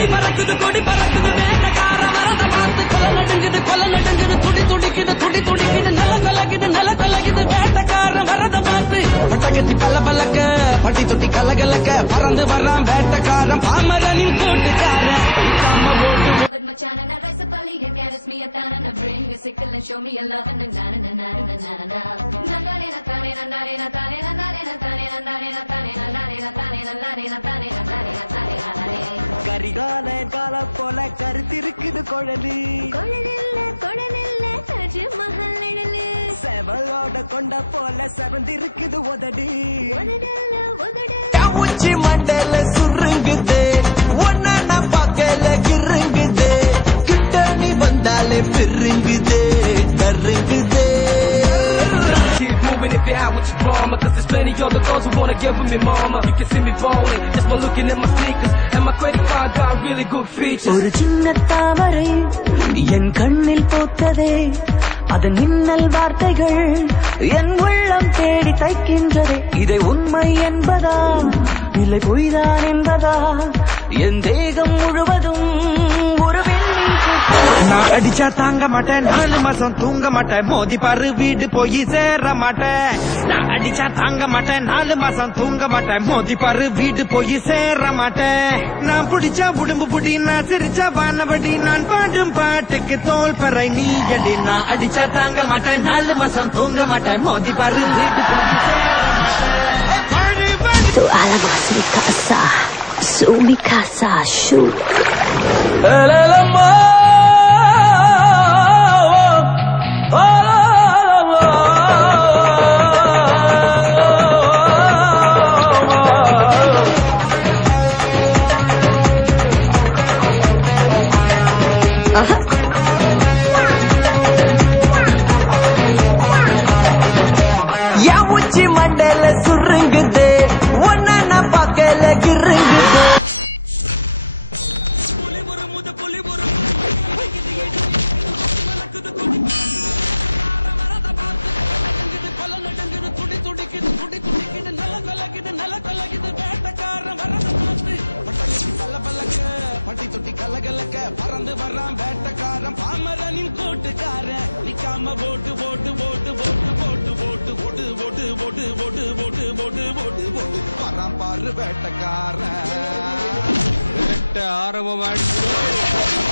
கொடி பறக்குது வேட்டக்கார வரத பார்த்து கொலை நடுங்குது துடி துடிக்குது நில கலகுது வேட்டக்கார வரத பார்த்து பட்டகத்தி பல்லக்க பட்டி தொட்டி கலகலக்க பறந்து வர்றான் வேட்டக்காரன் பாமரனின் கூட்டுக்காரன் Machana, na rise up early and caress me a tan and bring a sickle and show me a love and na na na na na na na na. Na tane na na na tane na na na tane na na na tane na na na tane na na na tane na na na tane na na na. Karikala கால போல கருத்திருக்குது குழலி கொழலில்ல தாஜ்மஹல் நிழலு செவலோட கொண்ட போல செவந்திருக்குது உதடி உதடல்ல உச்சி மண்டல சுருங்குது ஒன்ன நான் பார்க்கல கிருங்குது கிட்ட நீ வந்தாலே பெருங்குது கருங்குது Keep moving if you're out with your drama, cause there's plenty other girls who wanna get with me, mama. You can see me rolling just by looking at my sneakers, and my credit card got really good features. ஒரு சின்ன தாமரை என் கண்ணில் பூத்ததே அதன் மின்னல் வார்த்தைகள் என் உள்ளம் தேடி தைக்கின்றதே இதை உண்மை என்பதா இல்லை பொய்தான் என்பதா என் தேகம் முழுவதும் ஒரு நான் அடிச்சா தாங்க மாட்டேன் 4 மாசம் தூங்க மாட்டேன் மோதி பாரு வீடு போய் சேர மாட்டேன் நான் அடிச்சா தாங்க மாட்டேன் 4 மாசம் தூங்க மாட்டேன் மோதி பாரு வீடு போய் சேர மாட்டேன் நான் பிடிச்சா உடம்பு புடி நான் சிரிச்சா வானபடி நான் பாடும் பாட்டுக்கு தோல் பறை நீ அடி நான் அடிச்சா தாங்க மாட்டேன் 4 மாசம் தூங்க மாட்டேன் மோதி பாரு வீடு போய் சேர மாட்டேன் Tu alamas mi casa su mi casa shu உச்சி மண்டல சுருங்குது ஒன்ன நான் பார்க்கல கிருங்குது பட்டி தொட்டி கலகலக்க பறந்து வர்றான் வேட்டக்காரன் பாமரனின் கூட்டுக்காரன் நிக்காம போட்டு போட்டு போட்டு போட்டு போட்டு போட்டு போட்டு போட்டு போட்டு போட்டு போட்டு போட்டு போட்டு போட்டு வரான் பாரு வேட்டக்காரன் ஆரம்பமாயிடுச்சு